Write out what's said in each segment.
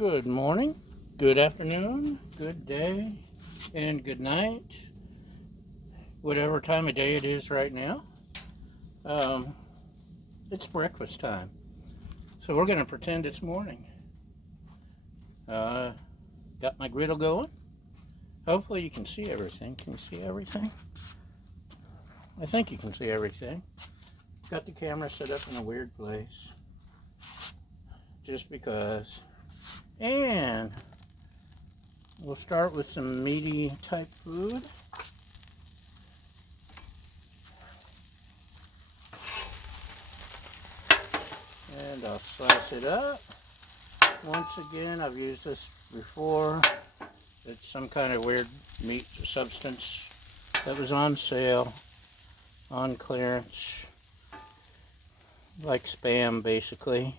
Good morning, good afternoon, good day, and good night, whatever time of day it is right now. It's breakfast time, so we're going to pretend it's morning. Got my griddle going. Hopefully you can see everything. Can you see everything? I think you can see everything. Got the camera set up in a weird place, just because. And we'll start with some meaty type food. And I'll slice it up. Once again, I've used this before. It's some kind of weird meat substance that was on sale, on clearance, like Spam basically.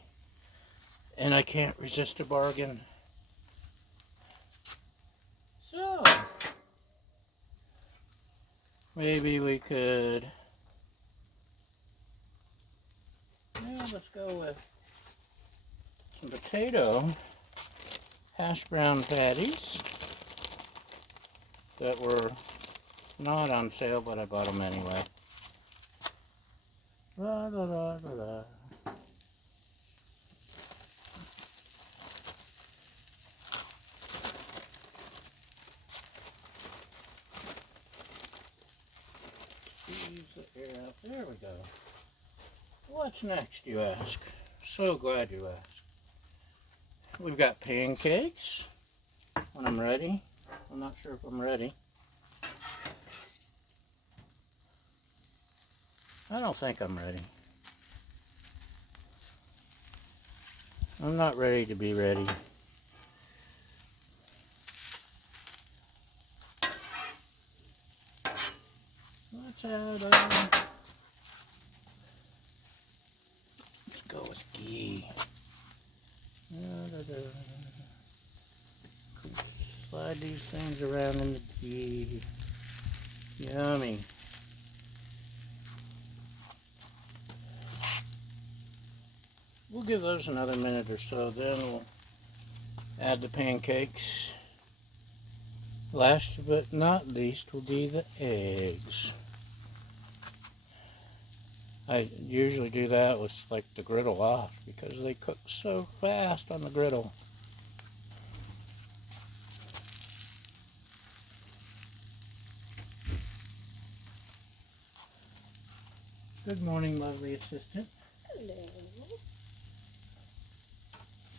And I can't resist a bargain. So, maybe we could, let's go with some potato hash brown patties that were not on sale, but I bought them anyway. La, la, la, la, la. Squeeze the air out. There we go. What's next, you ask? So glad you asked. We've got pancakes. When I'm ready. I'm not sure if I'm ready. I don't think I'm ready. I'm not ready to be ready. Let's go with ghee. Slide these things around in the ghee. Yummy. We'll give those another minute or so, then we'll add the pancakes. Last but not least will be the eggs. I usually do that with like the griddle off because they cook so fast on the griddle. Good morning, lovely assistant. Hello.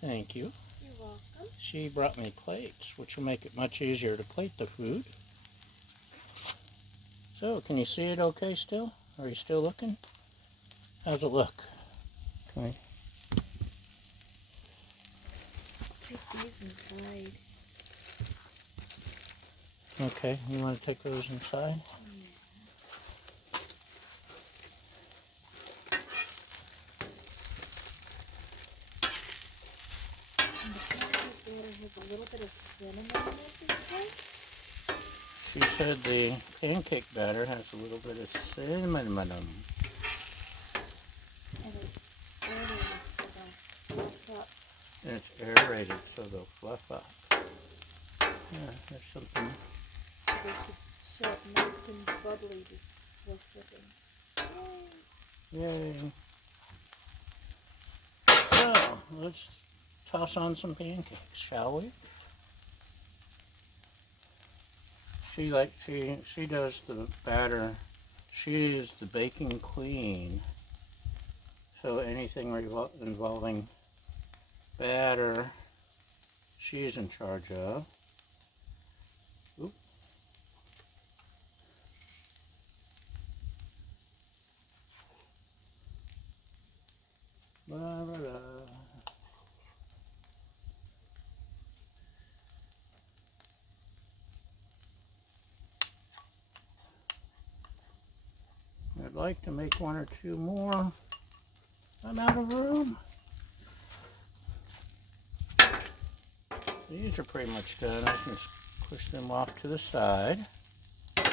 Thank you. You're welcome. She brought me plates, which will make it much easier to plate the food. So, can you see it okay still? Are you still looking? How's it look? Okay. Take these inside. Okay, you want to take those inside? And the pancake batter has a little bit of cinnamon in it this time. She said the pancake batter has a little bit of cinnamon in them. And it's aerated so they'll fluff up. And it's aerated so they'll fluff up. Yeah, there's something. They should show up nice and bubbly before flipping. Yay. So, let's toss on some pancakes, shall we? She does the batter. She is the baking queen. So anything involving batter, she's in charge of. Oop. Blah, blah, blah. I'd like to make one or two more. I'm out of room. These are pretty much done. I can just push them off to the side. Flip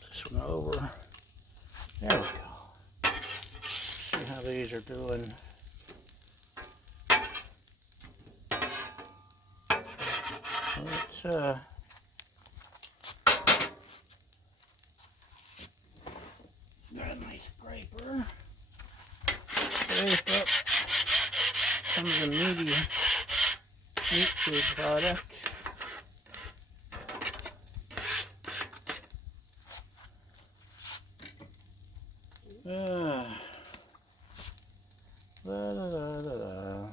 this one over. There we go. See how these are doing Let's got a nice scraper. Scrape up some of the meaty meat food product. La, la, la, la, la.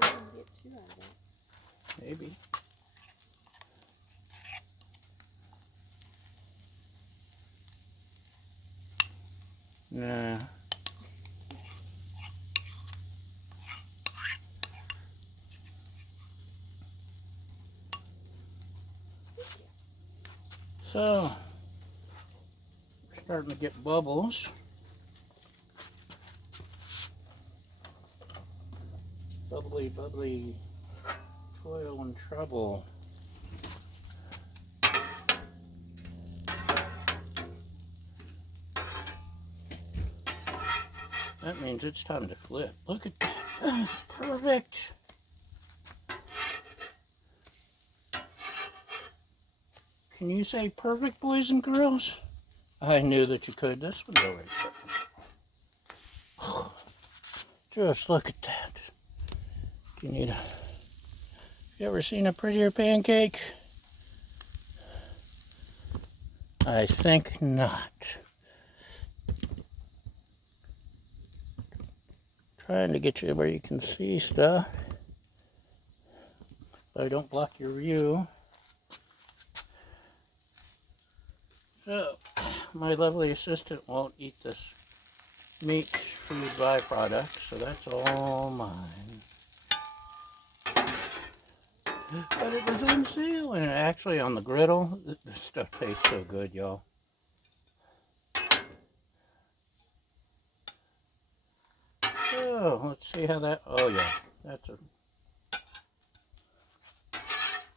We're gonna get two out of that. Maybe. Nah. So, we're starting to get bubbles. Bubbly, bubbly, toil and trouble. That means it's time to flip. Look at that. Perfect. Can you say perfect, boys and girls? I knew that you could. This one's already perfect. Just look at that. Have you ever seen a prettier pancake? I think not. Trying to get you where you can see stuff, so I don't block your view. So, my lovely assistant won't eat this meat food byproduct, so that's all mine. But it was on sale, and actually on the griddle, this stuff tastes so good, y'all. So, let's see how that, oh yeah, that's a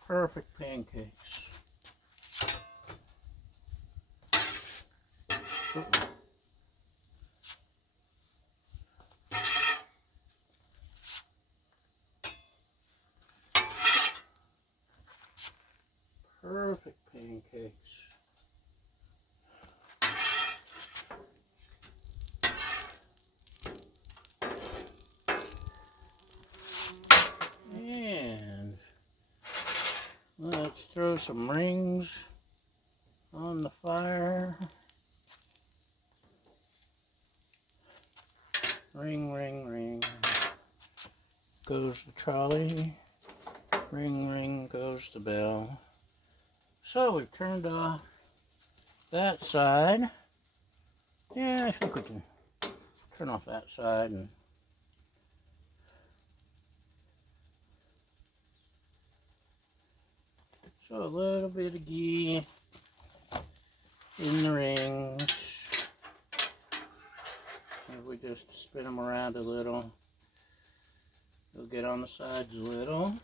perfect pancakes. Uh-oh. Perfect pancakes. And let's throw some rings on the fire. Ring, ring, ring. Goes the trolley. Ring, ring goes the bell. So we've turned off that side. Yeah, I think we can turn off that side and so a little bit of ghee in the rings. If we just spin them around a little, they'll get on the sides a little.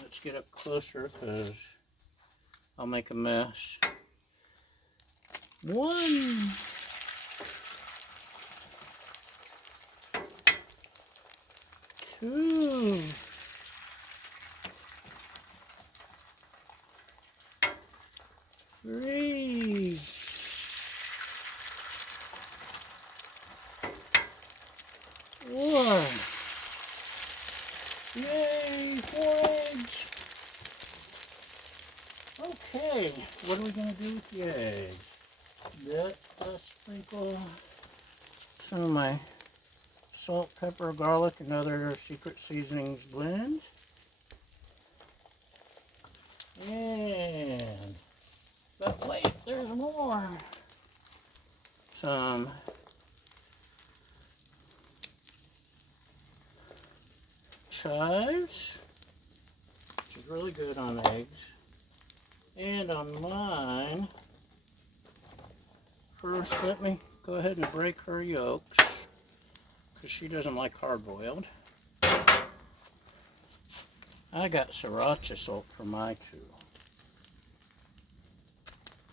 Let's get up closer because I'll make a mess. 1, 2, 3, 4. Yay, 4 eggs. Okay, what are we going to do with the eggs? Let's sprinkle some of my salt, pepper, garlic, and other secret seasonings blend. And, but wait, there's more. Some chives, which is really good on eggs. And on mine, first let me go ahead and break her yolks, because she doesn't like hard-boiled. I got sriracha salt for my two,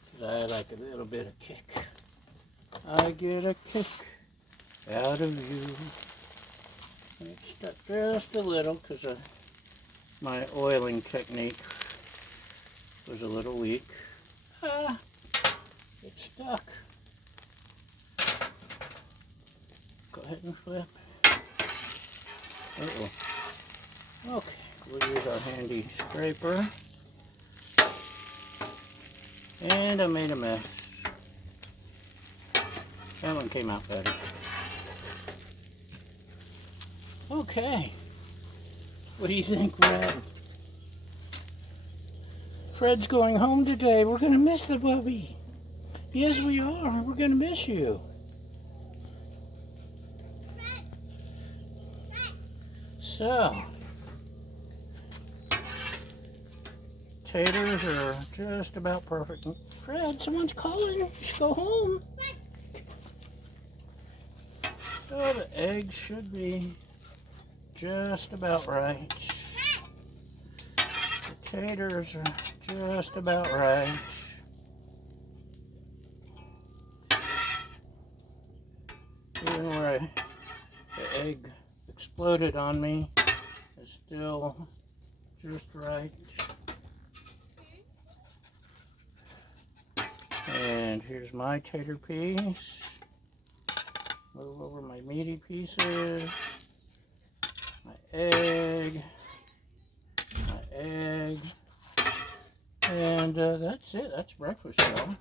because I like a little bit of kick. I get a kick out of you. It stuck just a little because my oiling technique was a little weak. Ah, it stuck. Go ahead and flip. Uh-oh. Okay, we'll use our handy scraper. And I made a mess. That one came out better. Okay. What do you think, Fred? Fred's going home today. We're going to miss the puppy. Yes, we are. We're going to miss you. So, taters are just about perfect. Fred, someone's calling. You should go home. So the eggs should be just about right. The taters are just about right. Even where the egg exploded on me is still just right. And here's my tater piece. Move over my meaty pieces. My egg. And that's it. That's breakfast, y'all.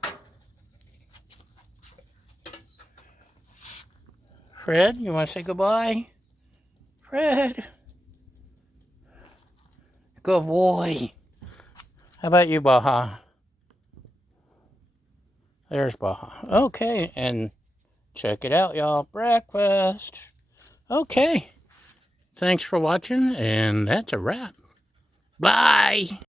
Fred, you want to say goodbye? Fred. Good boy. How about you, Baja? There's Baja. Okay, and check it out, y'all. Breakfast. Okay. Thanks for watching, and that's a wrap. Bye.